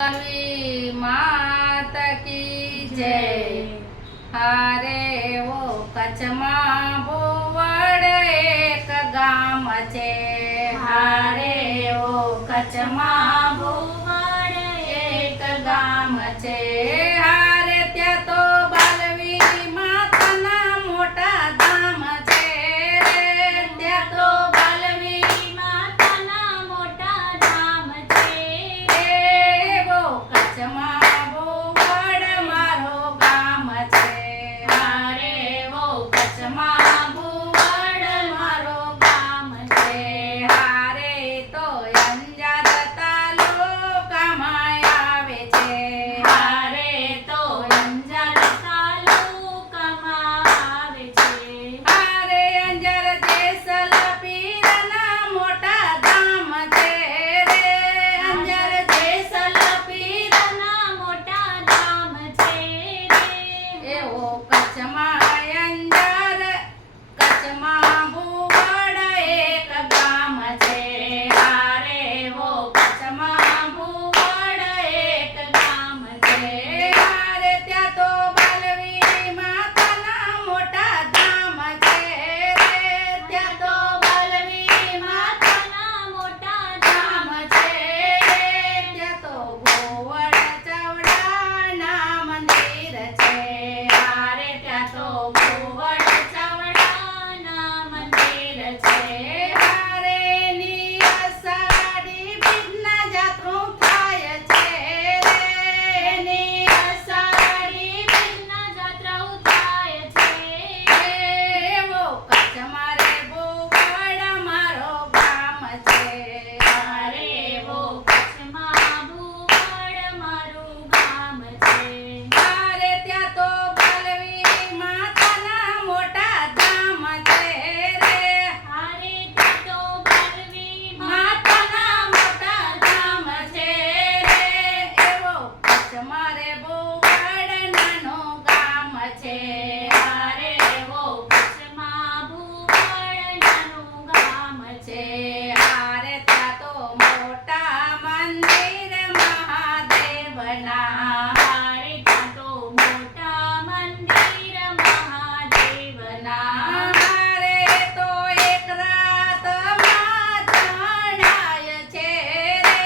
काली मात की जय। हारे वो कच्छमा भुवड़ एक गाम छे। हारे वो कच्छमा भुवड़ एक गाम छे। हारे त्या तो बालवी माताना मोटा धाम छे। त्या तो बालवी माताना मोटा धाम छे। वो कच्छमा भुवड़ मारो गाम छे। हारे वो कच्छमा भुवड़ मारो गाम छे। हारे तो अंजार तालुकामां आवे छे। हारे तो अंजार तालुकामां आवे छे। हारे अंजार जेसल पीरना मोटा धाम छे रे। अंजार जेसल पीरना मोटा धाम छे रे। एवो कच्छमा अंजार कच्छमा भुवड़ एक गाम छे। हारे वो कच्छमा भुवड़ एक गाम छे। हारे त्या तो बालवी माताना मोटा धाम छे रे। त्या तो बालवी माताना मोटा धाम छे। त्या तो भुवड़ चवड़ाना मंदिर छे। हारे त्या तो भुवड़ चवड़ाना मंदिर छे। हारे नी अषाढ़ी बीजना जात्रो थाय छे रे। नी अषाढ़ी बीजना जात्रो थाय छे। वो कच्छमा रे भुवड़ मारो गाम छे। हारे वो कच्छमा भुवड़ मारो गाम छे। हारे त्या तो बालवी माताना मोटा धाम छे रे। हारे त्या तो बालवी माताना मोटा धाम छे रे। एवो कच्छमा रे भुवड़ नानो गाम छे। हारे वो कच्छमा भुवड़ नानो गाम छे। हारे त्या तो मोटा मंदिर महादेवना। हारे त्या तो मोटा मंदिर महादेवना। हारे तो एक रात માં ચણાય છે રે।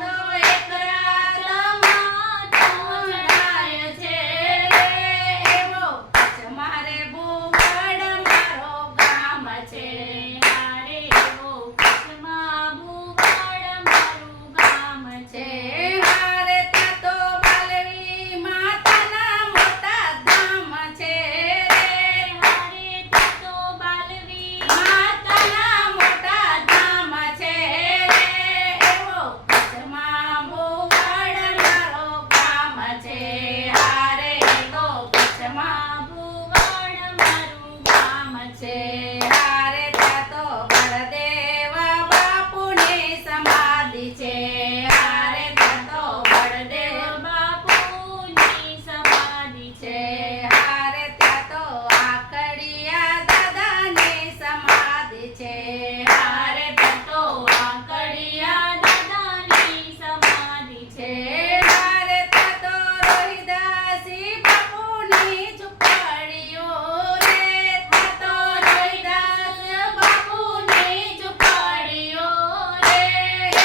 તો એક રાત માં ચણાય છે રે। એવો કચ્છમાં રે ભુવડ મારો ગામ છે। હારે એવો કચ્છમાં ભુવડ મારું ગામ છે। હારે ત્યાં તો બાલવી માતાના મોટા ધામ છે રે। હારે ત્યાં તો બાલવી માતાના મોટા ધામ છે રે। એવો કચ્છમાં ભુવડ મારો ગામ છે। હારે તો કચ્છમાં ભુવડ મારું ગામ છે। હારે ત્યાં તો બળદેવ બાપુની સમાધિ છે। હારે ત્યાં તો બળદેવ બાપુની સમાધિ છે। હારે ત્યાં તો આકડિયા દાદાની સમાધિ છે। હારે ત્યાં તો આકડિયા દાદાની સમાધિ છે। હારે ત્યાં તો રોહિદાસી બાપુની ઝૂંપડીઓ રે। ત્યાં તો રોહિદાસ બાપુની ઝૂંપડીઓ રે।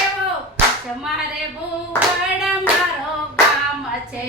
એવો કચ્છમાં રે ભુવડ મારો ગામ છે।